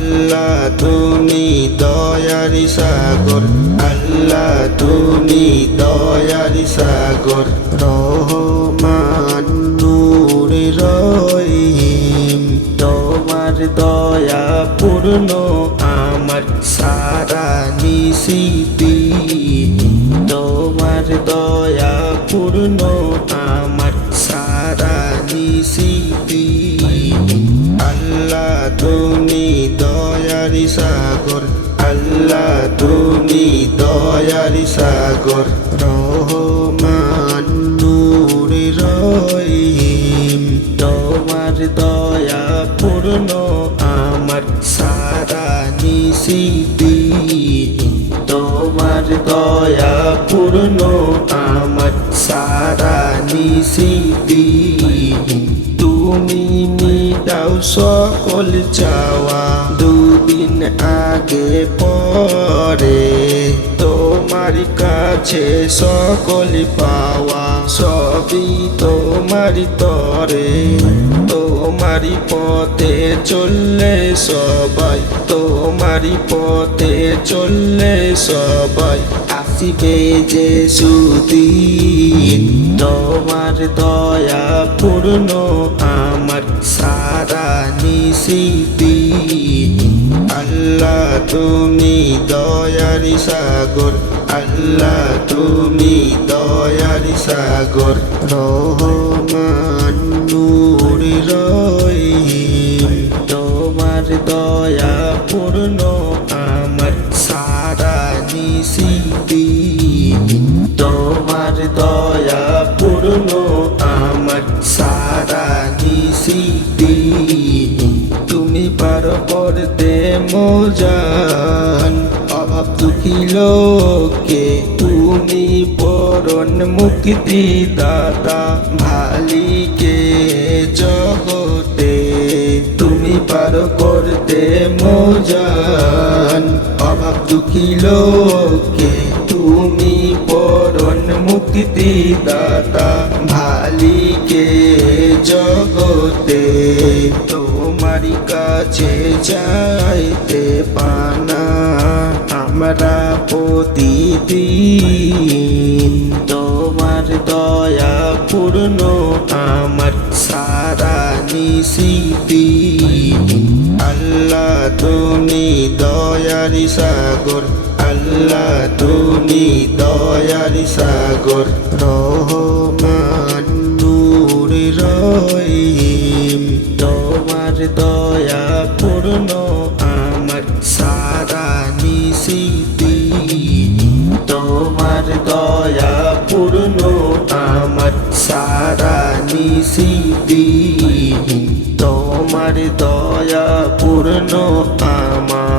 আল্লাহ, তুমি দয়ারি সাগর। আল্লাহ, তুমি দয়ারি সাগর। রহমান নূর রহিম। তোমার দয়া পূর্ণ আমার, সারা নিশিতি তোমার দয়া পূর্ণ আমার, সারা নিশিতি আল্লাহ, তুমি সাগর। আল্লাহ, তুমি দয়ারি সাগর। রহমান, নূর রহিম। তোমার দয়া পূর্ণ আমার। সারা নিশিতি তোমার দয়া পূর্ণ আমার। সারা নিশিতি তুমি মিটাও সকল চাওয়া। দুদিন আগে পরে। তোমার কাছে সকল পাওয়া সবই তোমার তরে। তোমারি পথে চললে সবাই, তোমারি পথে চললে সবাই আসিবে যে সুদিন। তোমার দয়া পূর্ণ আমার সারা আল্লাহ তুমি দয়ারি সাগর, আল্লাহ তুমি দয়ারি সাগর। রহমান নূর রহিম তোমার দয়া পূর্ণ আমার। সারা নিশিতি মোজান অভাব দুঃখী লোকে, তুমি পরণ মুক্তি দাতা ভালিকে জগতে, তুমি পার করতে মোজান। অভাব দুঃখী লোকে, তুমি পরণ মুক্তি দাতা ভালিকে জগতে তোমারি কাছে যাইতে পানা। আমরা প্রতিদিন তোমার দয়া পূর্ণ, আমার সারা নিশিতি আল্লাহ তুমি দয়ারি সাগর, আল্লাহ তুমি দয়ারি সাগর। রহমান নূর রহিম তোমার দয়া পূর্ণ আমার সারা নিশিতি। তোমার দয়া পূর্ণ আমার সারা নিশিতি। তোমার দয়া পূর্ণ আমার